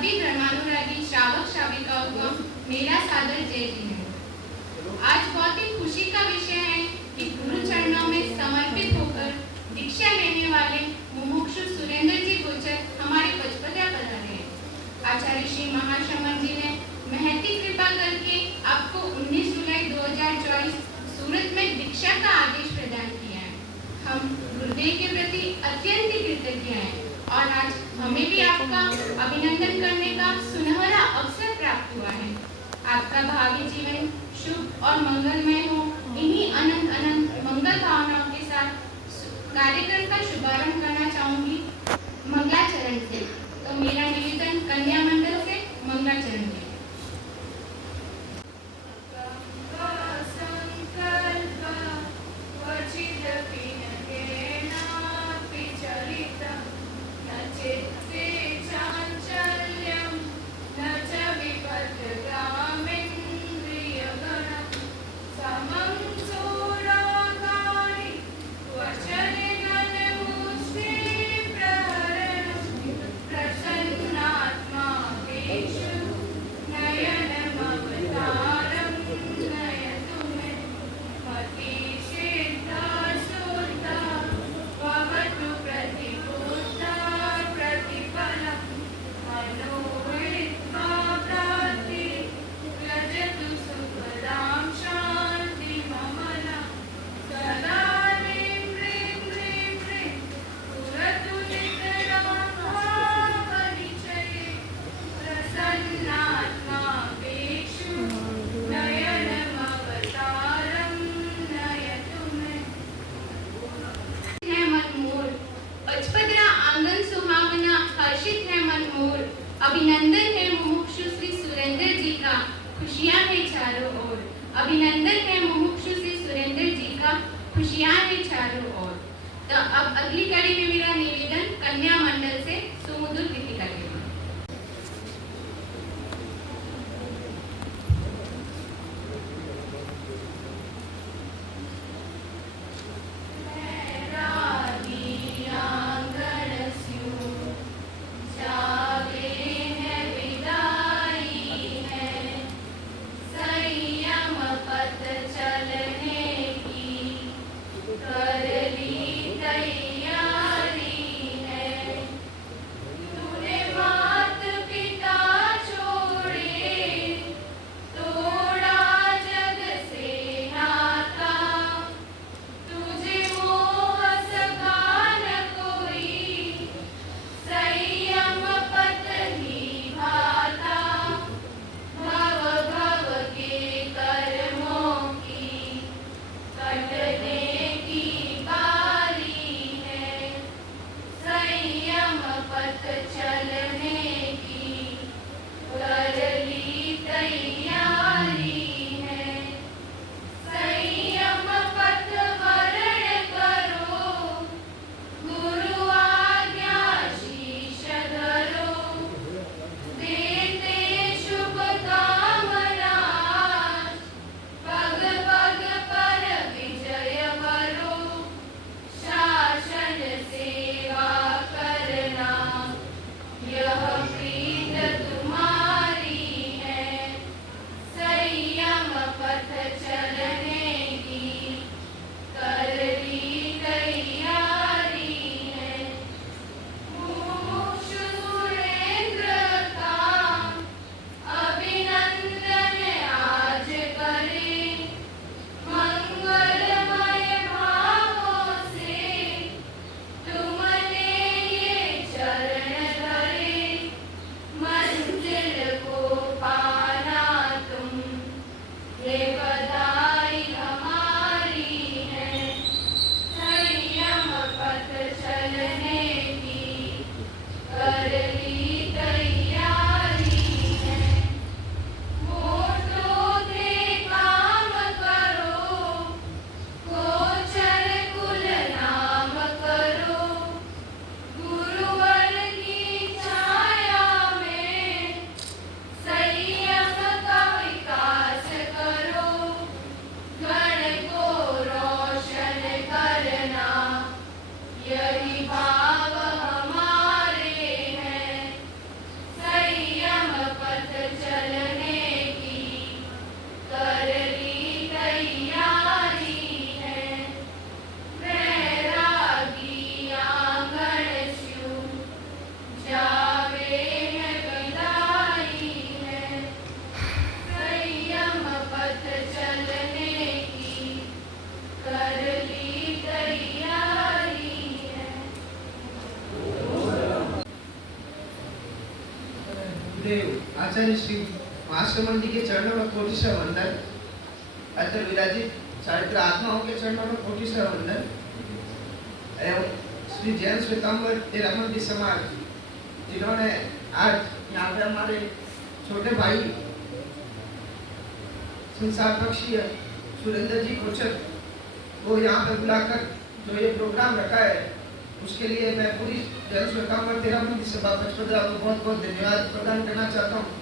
सभी धर्मानुरागी श्रावक श्राविकाओं को मेरा सादर जय जी है। आज बहुत ही खुशी का विषय है कि गुरु चरणों में समर्पित होकर दीक्षा लेने वाले मुमुक्षु सुरेंद्र जी गुर्जर हमारे पचपदरा पधारे हैं। आचार्य श्री महाश्रमण जी ने महती कृपा करके आपको 19 जुलाई 2024 सूरत में दीक्षा का आदेश प्रदान किया है। हम गुरुदेव के प्रति अत्यंत कृतज्ञ हैं और आज हमें भी आपका अभिनंदन करने का सुनहरा अवसर प्राप्त हुआ है। आपका भावी जीवन शुभ और मंगलमय हो, इन्हीं अनंत अनंत मंगल भावनाओं के साथ कार्यक्रम का शुभारंभ करना चाहूंगी मंगलाचरण से। तो मेरा निवेदन कन्या मंडल से मंगलाचरण है। अभिनंदन है मुमुक्षु श्री सुरेंद्र जी का, खुशियां है चारों ओर। अभिनंदन है मुमुक्षु श्री सुरेंद्र जी का, खुशियां है चारों ओर। तो अब अगली कड़ी में मेरा निवेदन कन्या मंडल से सुमधुर गीतिका के लिए। कर ली तैयारी है, तूने आचार्य श्री महाश्रमण जी के चरणों में कोटि से वंदन। अत्र विराजित चारित्र आत्माओं के चरणों में कोटि से वंदन। एवं श्री जैन श्वेतांबर तेरामन जी समाज जिन्होंने आज यहाँ पे हमारे छोटे भाई संसार पक्षी सुरेंद्र जी कोचर को यहाँ पे बुलाकर जो ये प्रोग्राम रखा है उसके लिए मैं पूरी जैन श्वेतांबर तेरामन जी सभा पचपदरा को बहुत बहुत धन्यवाद प्रदान करना चाहता हूँ।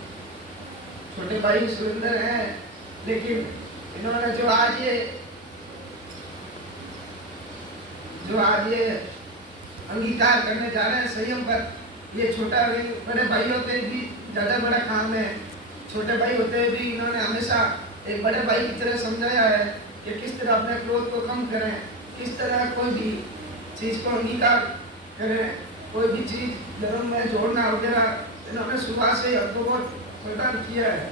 छोटे भाई सुरेंद्र हैं, लेकिन इन्होंने जो आज ये अंगीकार करने जा रहे हैं संयम पर, ये छोटा बड़े भाई होते भी ज़्यादा बड़ा काम है। छोटे भाई होते भी इन्होंने हमेशा एक बड़े भाई की तरह समझाया है कि किस तरह अपने क्रोध को कम करें, किस तरह कोई भी चीज़ को अंगीकार करें, कोई भी चीज़ धर्म में जोड़ना वगैरह इन्होंने सुबह से हमको बहुत प्रदान किया है।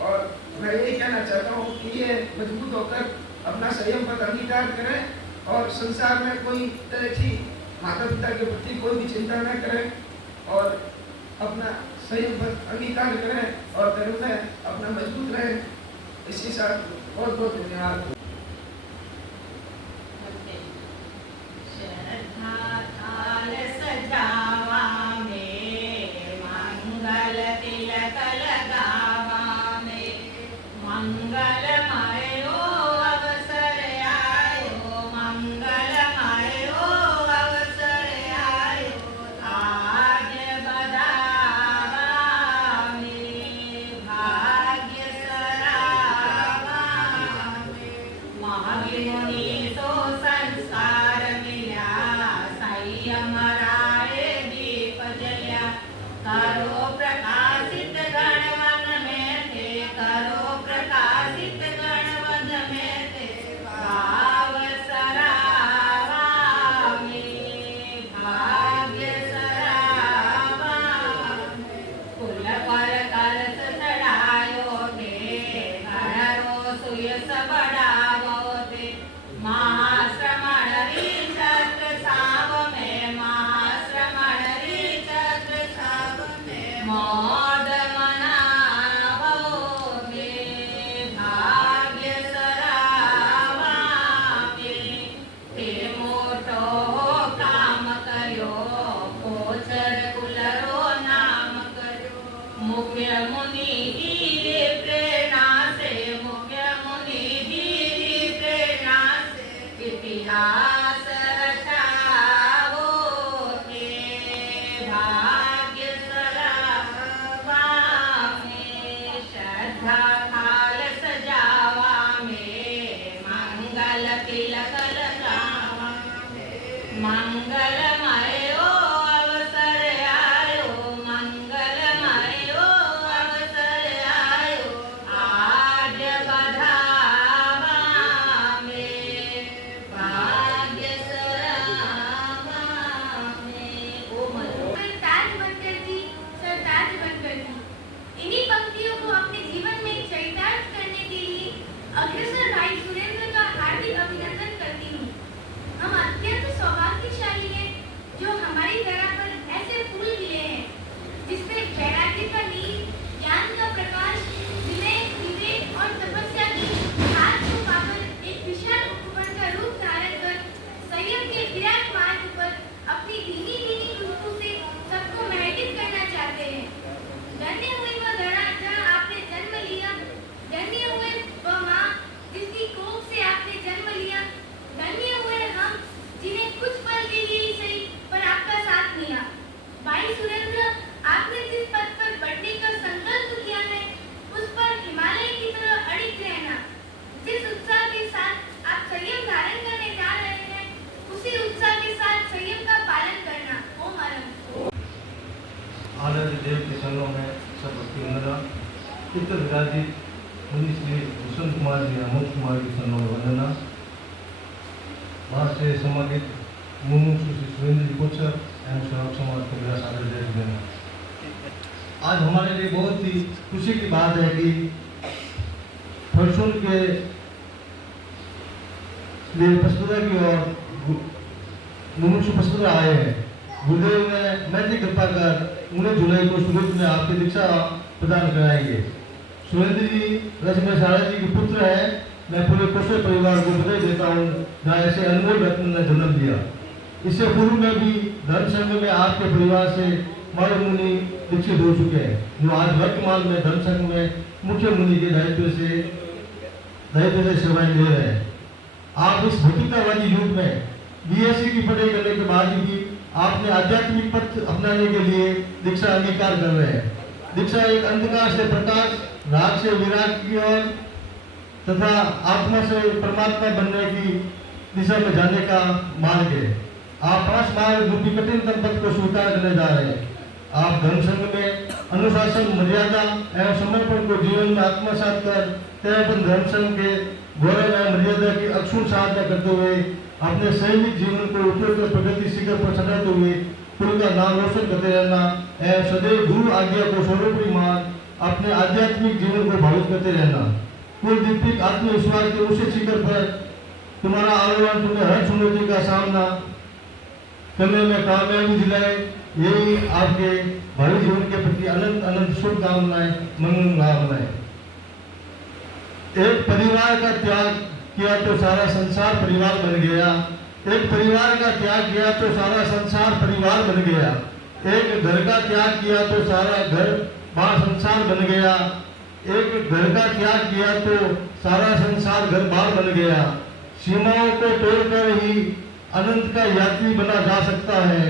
और मैं यही कहना चाहता हूँ कि ये मजबूत होकर अपना संयम पर अंगीकार करें और संसार में कोई तरह की माता पिता के प्रति कोई भी चिंता न करें और अपना संयम पर अंगीकार करें और धर्म में अपना मजबूत रहें। इसी साथ बहुत बहुत धन्यवाद। देव के चरणों में सब भक्ति वंदना। चित्र विराजित मुनि श्री भूषण कुमार जी अमोद कुमार के चरणों में वंदना। वहाँ से समाजित मुमुक्षु श्री सुरेंद्र जी कोचर एवं सेवक समाज के मेरा सादर जय देना। आज हमारे लिए बहुत ही खुशी की बात है कि फरसुन के लिए पसपुरा की ओर मुमुक्षु पसपुरा आए हैं। गुरुदेव ने मैं कृपा कर 19 जुलाई को सूरत में आपकी दीक्षा प्रदान कराएंगे। सुरेंद्र जी रश्मि सारा जी के पुत्र है। मैं पूरे कौशल परिवार को बधाई देता हूँ जहाँ ऐसे अनमोल रत्न ने जन्म दिया। इससे पूर्व में भी धर्म संघ में आपके परिवार से मारो मुनि दीक्षित हो चुके हैं, जो आज वर्तमान में धर्म संघ में मुख्य मुनि के दायित्व से सेवाएं दे रहे हैं। आप इस भौतिकतावादी युग में बीएससी की पढ़ाई करने के बाद भी आपने आध्यात्मिक पथ अपनाने के लिए दीक्षा अंगीकार कर रहे हैं। दीक्षा एक अंधकार से प्रकाश, राग से विराग की ओर तथा आत्मा से परमात्मा बनने की दिशा में जाने का मार्ग है। आप 5 मार्ग रूपी कठिनतम पथ को स्वीकार करने जा रहे हैं। आप धर्म संघ में अनुशासन, मर्यादा एवं समर्पण को जीवन में आत्मसात कर तेरहपन धर्म संघ के गौरव एवं मर्यादा की अक्षुण साधना करते हुए अपने सैनिक जीवन को उत्तरोत्तर प्रगति शिखर पर चढ़ाते हुए कुल का नाम रोशन करते रहना एवं सदैव गुरु आज्ञा को सर्वोपरि मान अपने आध्यात्मिक जीवन को भावित करते रहना। कुल दीपिक आत्मविश्वास के उसी शिखर पर तुम्हारा आरोहण तुम्हें हर चुनौती का सामना करने में कामयाबी दिलाए, यही आपके भावी जीवन के प्रति अनंत अनंत शुभकामनाएं, मंगलकामनाएं। एक परिवार का त्याग किया तो सारा संसार परिवार बन गया। एक परिवार का त्याग किया तो सारा संसार परिवार बन गया। एक घर का त्याग किया तो सारा घर बार संसार बन गया। एक घर का त्याग किया तो सारा संसार घर बार बन गया। सीमाओं को तोड़कर ही अनंत का यात्री बना जा सकता है।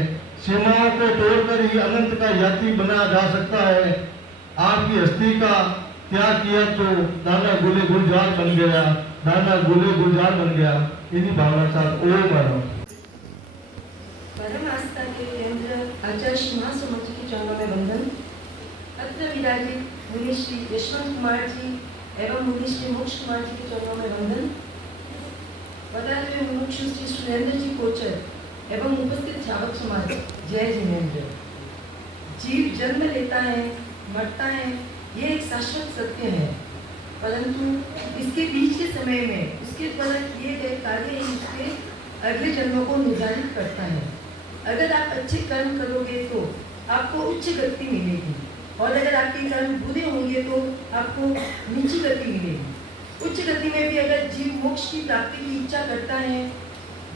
सीमाओं को तोड़कर ही अनंत का यात्री बना जा सकता है। आपकी हस्ती का त्याग किया तो दाना गोले गुलजार बन गया, दाना गोले गुलजार बन गया। इन्हीं भावना के साथ ओम मानो। परम आस्था के केंद्र आचार्य श्री महासमुद्र जी के चरणों में वंदन। अत्र विराजित मुनि श्री यशवंत कुमार जी एवं मुनि श्री मोक्ष कुमार जी के चरणों में वंदन। पधारे हुए मुमुक्षु श्री सुरेंद्र जी कोचर एवं उपस्थित श्रावक समाज, जय जिनेन्द्र। जीव जन्म लेता है, मरता है, ये एक शाश्वत सत्य है, परंतु इसके बीच के समय में उसके द्वारा किए गए कार्य ही उसके अगले जन्मों को निर्धारित करता है। अगर आप अच्छे कर्म करोगे तो आपको उच्च गति मिलेगी, और अगर आपके कर्म बुरे होंगे तो आपको नीची गति मिलेगी। उच्च गति में भी अगर जीव मोक्ष की प्राप्ति की इच्छा करता है,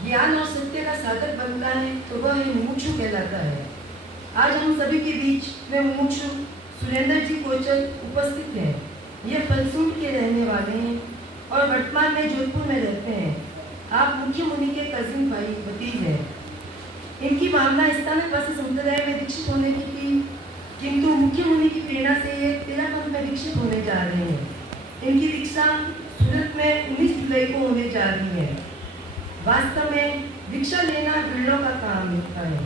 ज्ञान और सत्य का साधक बनता है, तो वह मुमुक्षु कहलाता है। आज हम सभी के बीच में मुमुक्षु सुरेंद्र जी कोचर उपस्थित हैं। ये फलसूट के रहने वाले हैं और वर्तमान में जोधपुर में रहते हैं। आप मुख्य मुनि के कजिन भाई भतीज हैं। इनकी भावना स्थानकवासी संप्रदाय में दीक्षित होने की थी, किंतु मुख्य मुनि की प्रेरणा से ये 13 पंथ में दीक्षित होने जा रहे हैं। इनकी दीक्षा सूरत में 19 जुलाई को होने जा रही है। वास्तव में दीक्षा लेना बिरलों का काम होता है।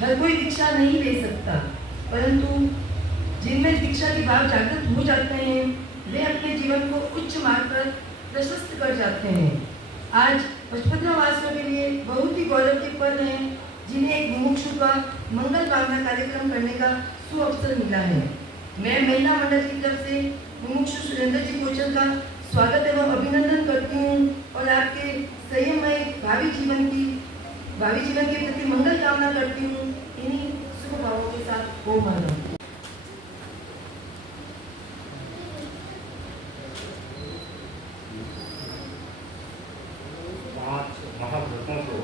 हर कोई दीक्षा नहीं ले सकता, परंतु जिनमें दीक्षा के भाव जागृत हो जाते हैं, वे अपने जीवन को उच्च मार्ग पर प्रशस्त कर जाते हैं। आज 55 वासियों के लिए बहुत ही गौरव के पल हैं, जिन्हें एक मुमुक्षु का मंगल कामना कार्यक्रम करने का सुअवसर मिला है। मैं महिला मंडल की तरफ से मुमुक्षु सुरेंद्र जी कोचर का स्वागत एवं अभिनंदन करती हूँ और आपके संयममय भावी जीवन के प्रति मंगल कामना करती हूँ। इन्हीं शुभ भावों के साथ ओम मानो। महाव्रतों को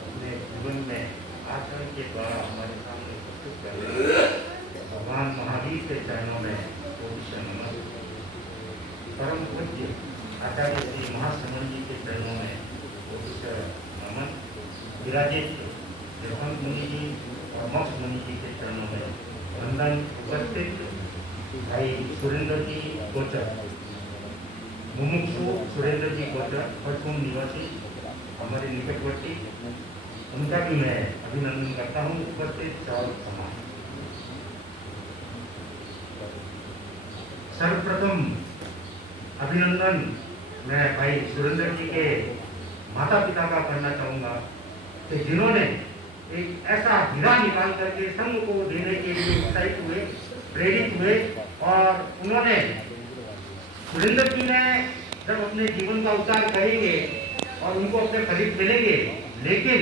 अपने जीवन में आचरण के द्वारा हमारे सामने प्रस्तुत कर रहे भगवान महावीर के चरणों में नमन। परम पूज्य आचार्य श्री महासमण जी के चरणों में नमन। विराजित यशवंत मुनि जी और मोक्ष मुनि जी के चरणों में वंदन। उपस्थित भाई सुरेंद्र जी कोचर, मुमुक्षु सुरेंद्र जी कोचर फलसून निवासी हमारे निकटवर्ती, उनका भी मैं अभिनंदन करता हूँ। उपस्थित श्रावक समाज, सर्वप्रथम अभिनंदन मैं भाई सुरेंद्र जी के माता पिता का करना चाहूँगा कि जिन्होंने एक ऐसा हीरा निकाल करके संघ को देने के लिए उत्साहित हुए, प्रेरित हुए, और उन्होंने सुरेंद्र जी ने जब अपने जीवन का उच्चार करेंगे और उनको अपने फलित मिलेंगे, लेकिन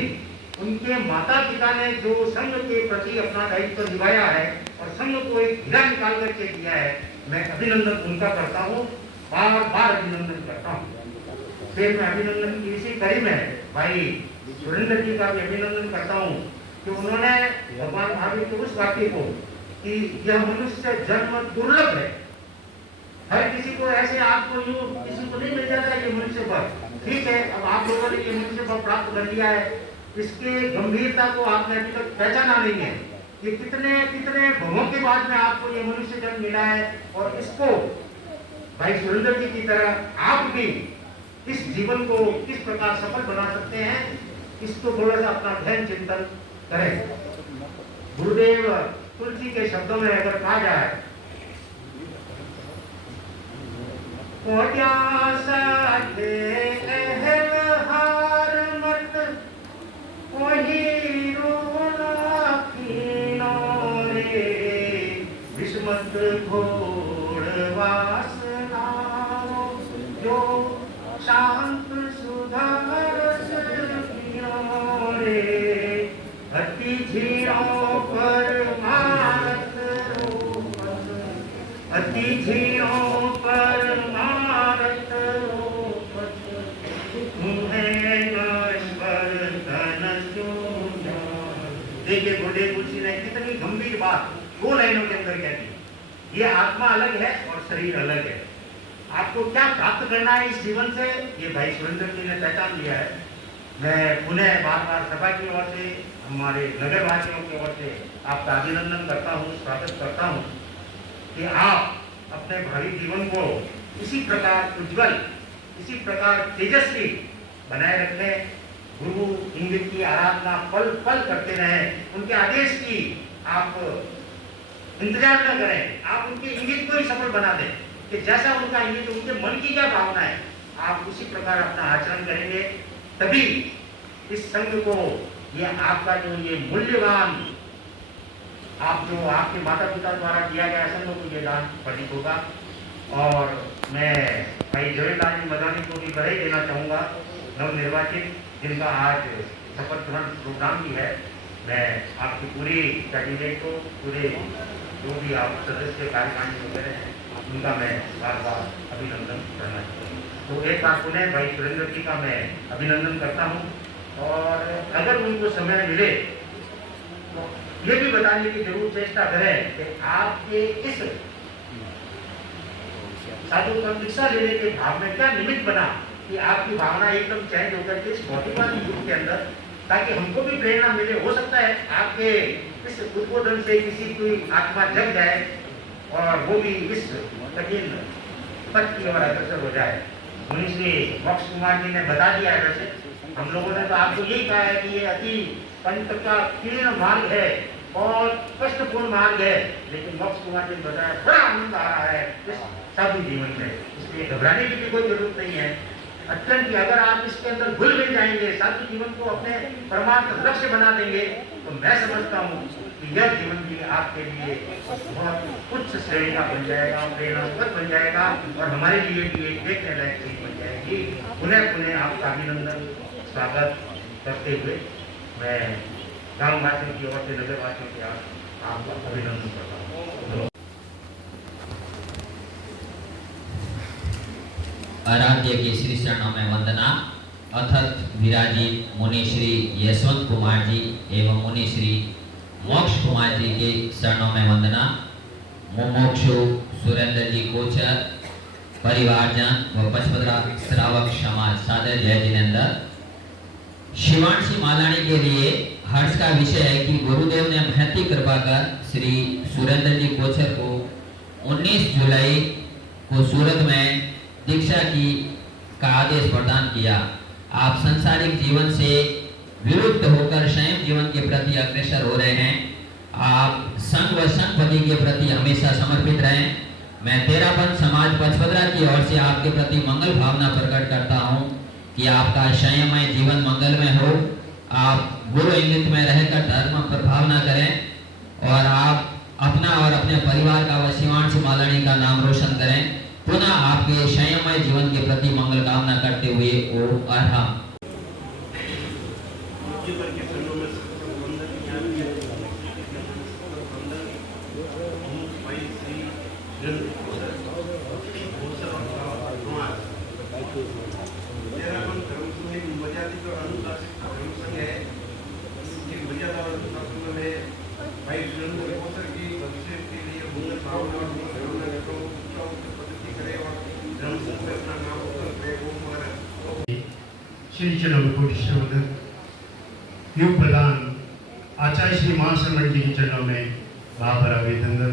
उनके माता पिता ने जो संघ के प्रति अपना दायित्व निभाया है और संघ को एक हीरा निकाल करके दिया है, मैं अभिनंदन उनका करता हूँ, बार बार अभिनंदन करता हूँ। फिर मैं अभिनंदन की इसी कड़ी में भाई सुरेंद्र जी का भी अभिनंदन करता हूँ कि उन्होंने भगवान महावीर के उस वाक्य को कि यह मनुष्य जन्म दुर्लभ है, हर किसी को ऐसे आपको यूं किसी को नहीं मिल जाता ये मनुष्य पर, ठीक है, अब आप लोगों ने ये मनुष्य पर प्राप्त कर लिया है, इसके गंभीरता को आपने अभी तक पहचाना नहीं है कि कितने कितने भवों के बाद में आपको ये मनुष्य जन्म मिला है, और इसको भाई सुरेंद्र जी की तरह आप भी इस जीवन को किस प्रकार सफल बना सकते हैं, इसको थोड़ा सा अपना ध्यान चिंतन करें। गुरुदेव तुलसी के शब्दों में अगर कहा जाए विस्मत घोर वासनाओं जो शांत सुधारस किनारे, अति झीलों पर मारत रोपत, अति झीलों पर मारत रोपत, तुम्हें नश्वर तन चूना। देखिए गुरुदेव तुलसी ने कितनी गंभीर बात 2 लाइनों के अंदर कह दी। ये आत्मा अलग है और शरीर अलग है। आपको क्या प्राप्त करना है इस जीवन से, ये भाई सुरेंद्र जी ने पहचान लिया है। मैं पुनः बार बार सभा की ओर से, हमारे नगर वासियों की ओर से आपका अभिनंदन करता हूँ, स्वागत करता हूँ कि आप अपने भावी जीवन को इसी प्रकार उज्जवल, इसी प्रकार तेजस्वी बनाए रखें। गुरु इंगित की आराधना पल पल करते रहें, उनके आदेश की आप इंतजार न करें, आप उनके इंगित को ही सफल बना दें कि जैसा उनका इंगित, उनके मन की क्या भावना है, आप उसी प्रकार अपना आचरण करेंगे, तभी इस संघ को ये आपका जो ये मूल्यवान आप जो आपके माता पिता द्वारा दिया गया संघ को ये दान प्रतीत होगा। और मैं भाई जवेलाल जी मदानी को भी बधाई देना चाहूँगा, नवनिर्वाचित जिनका आज शपथ ग्रहण प्रोग्राम भी है। मैं आपकी पूरी कैबिनेट को, पूरे जो भी आप सदस्य कार्यकारिणी वगैरह हैं, उनका मैं बार बार अभिनंदन करना चाहता हूँ। तो एक बार पुनः भाई सुरेंद्र जी का मैं अभिनंदन करता हूँ, और अगर उनको समय मिले तो ये भी बताने की जरूर चेष्टा करें कि आपके इस साधु का दीक्षा लेने के भाव में क्या निमित्त बना कि आपकी भावना एकदम चेंज होकर के इस भौतिकवादी युग के अंदर, ताकि हमको भी प्रेरणा मिले। हो सकता है आपके इस उद्बोधन से किसी की आत्मा जग जाए और वो भी इस कठिन पथ की ओर अग्रसर हो जाए। मुनि श्री मोक्ष कुमार जी ने बता दिया है, वैसे हम लोगों ने तो आपको यही कहा है कि ये अति कंठ का कीर्ण मार्ग है, बहुत कष्टपूर्ण मार्ग है, लेकिन मोक्ष कुमार जी ने बताया बड़ा आनंद आ रहा है इस साधु जीवन में, इसलिए घबराने की भी कोई जरूरत नहीं है। अत्यंत अगर आप इसके अंदर घुल मिल जाएंगे, साधु जीवन को अपने परमार्थ लक्ष्य बना देंगे, तो मैं समझता हूँ कि यह जीवन भी आपके लिए बहुत उच्च श्रेणी का बन जाएगा, प्रेरणास्पद बन जाएगा, और हमारे लिए भी एक देखने लायक चीज बन जाएगी। पुनः पुनः आपका अभिनंदन स्वागत करते हुए मैं गाँव वासियों की ओर से, नगर वासियों की आपका अभिनंदन करता हूँ। आराध्य के श्री चरणों में वंदना। अथत विराजित मुनि श्री यशवंत कुमार जी एवं मुनि श्री मोक्ष कुमार जी के चरणों में वंदना। मुमुक्षु सुरेंद्र जी कोचर, परिवारजन व पचपदरा श्रावक समाज सादर जय जिनेन्द्र। शिवांशी मालानी के लिए हर्ष का विषय है कि गुरुदेव ने महती कृपा कर श्री सुरेंद्र जी कोचर को 19 जुलाई को सूरत में दीक्षा का आदेश प्रदान किया। आप सांसारिक जीवन से विरुद्ध होकर स्वयं जीवन के प्रति अग्रसर हो रहे हैं। आप संघ व संघपति के प्रति हमेशा समर्पित रहें। मैं तेरापंथ समाज पचपदरा की ओर से आपके प्रति मंगल भावना प्रकट करता हूं कि आपका संयमय जीवन मंगलमय हो। आप गुरु इंगित में रहकर धर्म पर भावना करें और आप अपना और अपने परिवार का व शिवांशी मालानी का नाम रोशन करें। पुनः आपके संयमय जीवन के प्रति मंगल कामना करते हुए ओम अरहम। जीवन के श्री चरणों में कोटि वंदन। युग प्रधान आचार्य श्री महाश्रमण जी के चरणों में भाव भरा अभिनंदन।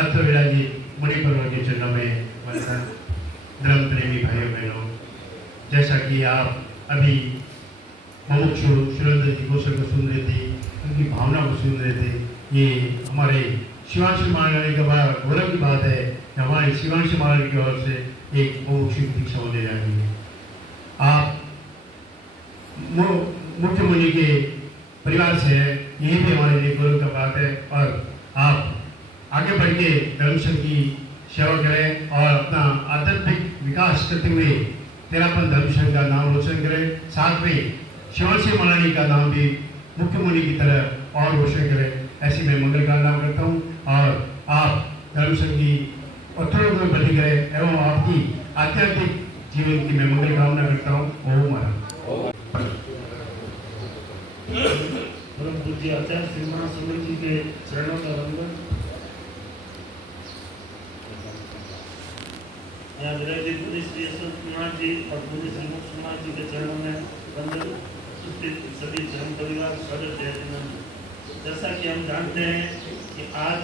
अत्र विराजित मणिपर्व के चरणों में वंदन। धर्म प्रेमी भाइयों बहनों, जैसा कि आप अभी मुमुक्षु सुरेंद्र जी को सुन रहे थे, उनकी भावना को सुन रहे थे, ये हमारे शिवांशु महाराणी का बड़ा गौरव की बात है। हमारे शिवांशु महाराणी की ओर से एक मुमुक्षु दीक्षा होने जा रही है। आप मुख्य मुनि के परिवार से है, यही भी हमारे लिए गौरव का बात है। और आप आगे बढ़ के धर्म संघ की सेवा करें और अपना आध्यात्मिक विकास करते हुए तेरापन धर्म संघ का नाम रोशन करें। साथ में शिवांशु महाराणी का नाम भी मुख्य मुनि की तरह और रोशन करें, ऐसी मैं मंगल कामना करता हूँ। और आप धर्म संघ की उत्तरों में वृद्धि करें एवं आपकी आध्यात्मिक जीवन की मैं मंगल कामना करता हूँ। ओम परम पूज्य आचार्य श्री महासमन जी के चरणों का वंदन। यहाँ विराजित मुनि श्री यशवंत कुमार जी और मुनि श्री मोक्ष कुमार जी के चरणों में वंदन। सभी धर्म परिवार स्वागत है। जैसा कि हम जानते हैं कि आज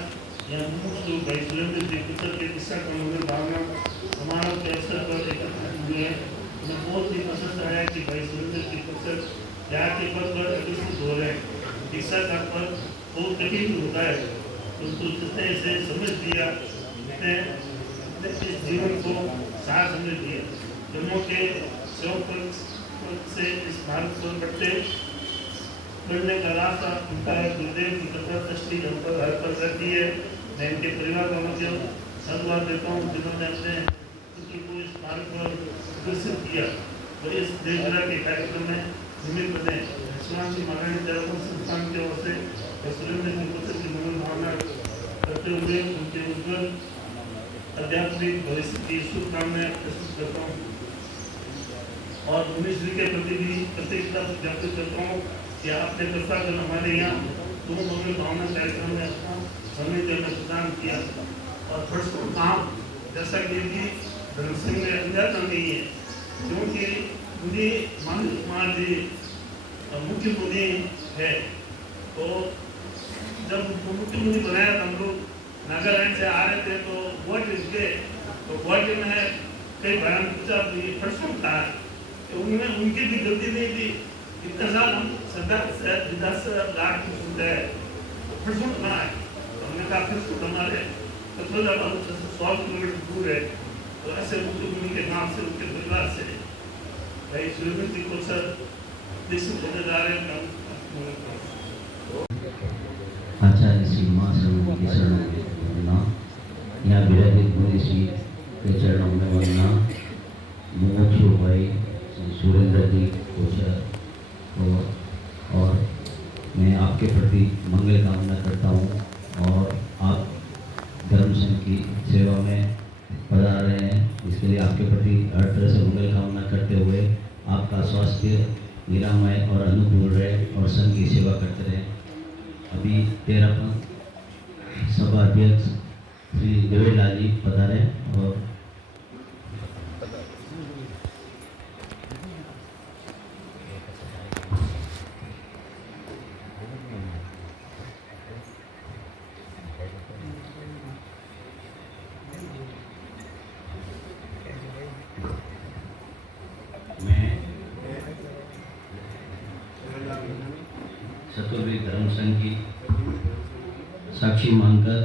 यह मुमुक्षु भाई सुरेंद्र जी पुत्र के किस्सा का मंगल भावना समारोह के अवसर पर एकत्रित हुए हैं। हमें बहुत ही पसंद आया कि भाई सुरेंद्र जी पुत्र यहाँ के पद पर एकत्रित हो रहे हैं। दीक्षा का पद बहुत कठिन होता है, परंतु जिसने इसे समझ दिया, जिसने इस जीवन को सार समझ दिया, जम्मू के सेवक से इस भारत को बढ़ने का रास्ता उनका गुरुदेव की दृष्टि हम पर हर पर रखी है। मैं इनके परिवार का मध्य धन्यवाद देता हूँ, जिन्होंने अपने पुत्र को इस भारत पर विकसित किया और इस देशभर के कार्यक्रम में निमित्त बने। शिवांशु महाराणी तेरापन संस्थान की ओर से सुरेंद्र जी पुत्र की मंगल भावना करते हुए उनके उज्ज्वल आध्यात्मिक भविष्य की शुभकामनाएं प्रस्तुत करता हूँ और मुनिश्री के प्रति भी कृतज्ञता व्यक्त करता हूँ कि आपने कृपा कर हमारे यहाँ दो मंगल भावना कार्यक्रम में अपना समय देना प्रदान किया। और परसों काम जैसा कि धर्म सिंह ने अन्यथा नहीं है, क्योंकि मुनि मंगल कुमार जी मुख्य मुनि है। तो जब मुख्य मुनि बनाया तो हम लोग नागालैंड से आ रहे थे, तो गुवाहाटी में कई बयान पूछा परसों था, उनमें उनकी भी गलती नहीं थी। इतना साल हम सरदार घाट को सुनते हैं, परसों बना है, तो हमने कहा परसों हमारे 100 किलोमीटर दूर है। तो ऐसे मुख्य मुनि के नाम से उनके परिवार से भाई सुरेंद्र जी को सर निश्चित होने जा रहे हैं। आचार्य श्री महासमन के चरणों में वंदना। यहाँ विराजित मुनि श्री के चरणों में वंदना। मुमुक्षु भाई सुरेंद्र जी कोचर और मैं आपके प्रति मंगल कामना करता हूँ और आप धर्म संघ की सेवा में पधार रहे हैं, इसके लिए आपके प्रति हर तरह से मंगल कामना करते हुए आपका स्वास्थ्य निरामय और अनुकूल रहे और संघ की सेवा करते रहे। अभी तेरापन सभा अध्यक्ष श्री देवेलाल जी पधारे और चतुर्वेदी धर्म संघ की साक्षी मानकर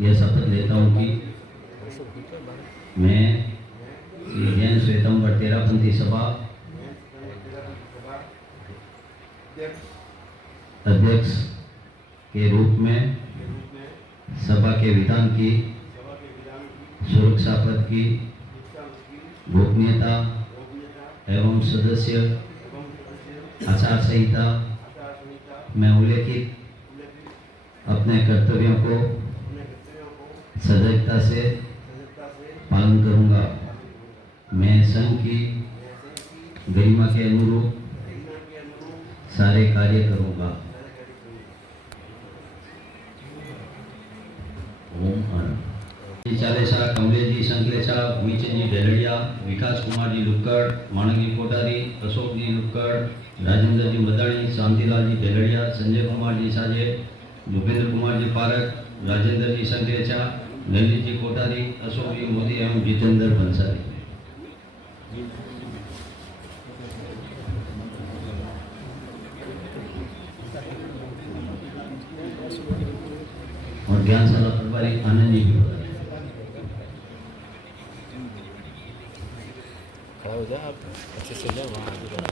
यह शपथ लेता हूँ कि मैं श्री जैन श्वेतंबर तेरापंथी सभा अध्यक्ष के रूप में सभा के विधान की सुरक्षा पद की गोपनीयता एवं सदस्य आचार संहिता में उल्लेखित अपने कर्तव्यों को सजगता से पालन करूंगा। मैं संघ की गरिमा के अनुरूप सारे कार्य करूंगा। ओम चालेसा कमलेश जी संकलेचा मीचन जी ढेलड़िया विकास कुमार जी लुक्कड़, माणक जी कोटारी, अशोक जी लुक्कड़, राजेंद्र जी मदानी, शांतिलाल जी बेलड़िया, संजय कुमार जी साजे, भूपेंद्र कुमार जी पारक, राजेंद्र जी संगरेचा, नलिनी जी कोटारी, अशोक जी मोदी एवं जितेंद्र बंसारी। और ज्ञानशाला प्रभारी आनंद जी भी बताए। खड़ा हो जाए आप, अच्छे से जाओ वहाँ आगे जाओ।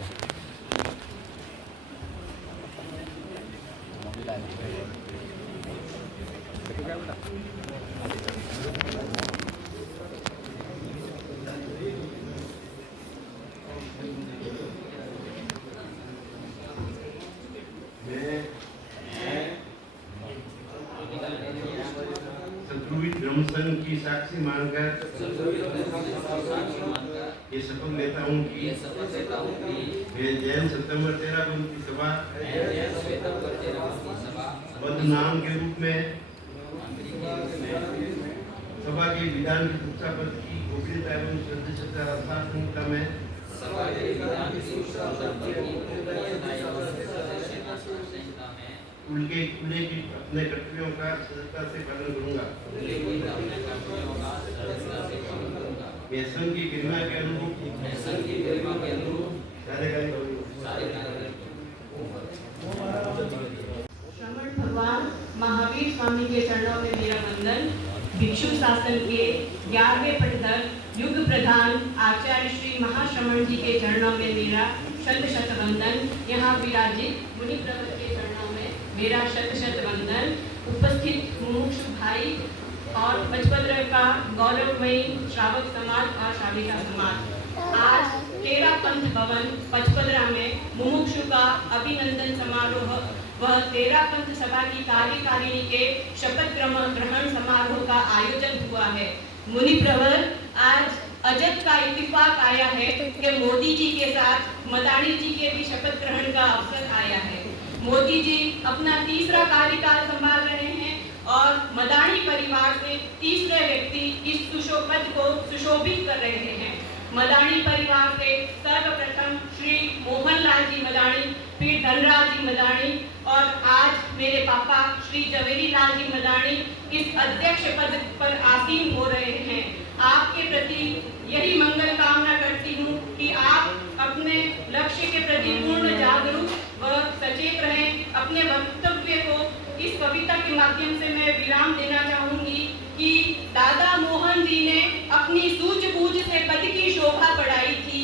संतुलित ब्रह्म संघ की साक्षी मानकर ये शपथ लेता हूँ कि मैं जैन सितंबर 13 को उनकी सभा बदनाम के रूप में सभा के विधान की शिक्षा पद की गोपनीयता एवं सदस्यता रक्षात्मकता में उनके अपने कर्तव्यों का सजगता से पालन करूंगा। मैं संघ की गरिमा के अनुरूप श्रमण भगवान महावीर स्वामी के चरणों में मेरा वंदन। भिक्षु शासन के 11वें पटधर युग प्रधान आचार्य श्री महाश्रमण जी के चरणों में मेरा शत शत वंदन। यहाँ विराजित मुनि प्रवर के चरणों में मेरा शत शत वंदन। उपस्थित मुमुक्षु भाई और पचपद्र का गौरवमयी श्रावक समाज और श्राविका समाज, आज 13 पंथ भवन पचपद्रा में मुमुक्षु का अभिनंदन समारोह व 13 पंथ सभा की कार्यकारिणी के शपथ ग्रहण समारोह का आयोजन हुआ है। मुनि प्रवर, आज अजब का इत्तेफाक आया है कि मोदी जी के साथ मदानी जी के भी शपथ ग्रहण का अवसर आया है। मोदी जी अपना तीसरा कार्यकाल संभाल रहे हैं और मदानी परिवार से तीसरे व्यक्ति इस पद को सुशोभित कर रहे हैं। मदानी परिवार से सर्वप्रथम श्री मोहनलाल जी मदानी, फिर धनराज जी मदानी और आज मेरे पापा श्री जवेरी लाल जी मदानी इस अध्यक्ष पद पर आसीन हो रहे हैं। आपके प्रति यही मंगल कामना करती हूँ कि आप अपने लक्ष्य के प्रति पूर्ण जागरूक व सचेत रहें। अपने वक्तव्य को इस कविता के माध्यम से मैं विराम देना चाहूंगी कि दादा मोहन जी ने अपनी सूझबूझ से पद की शोभा बढ़ाई थी,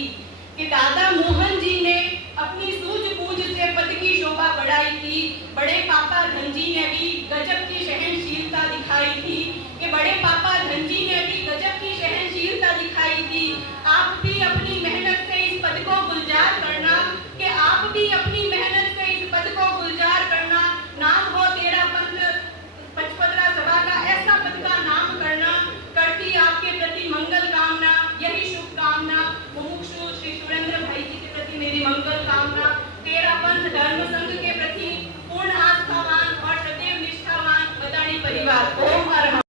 कि दादा मोहन जी ने अपनी सूझबूझ से पद की शोभा बढ़ाई थी। बड़े पापा धन जी ने भी गजब की सहनशीलता दिखाई थी, कि बड़े पापा धन जी ने भी गजब की सहनशीलता दिखाई थी। आप भी अपनी मेहनत से इस पद को गुलजार करना, कि आप भी अपनी मेहनत से इस पद को गुलजार करना। नाम हो 13 पंथ पचपद्रा सभा का, ऐसा पद का नाम करना। करती आपके प्रति मंगल कामना, यही शुभकामना। मुमुक्षु श्री सुरेंद्र भाई जी के प्रति मेरी मंगल कामना। 13 पंथ धर्म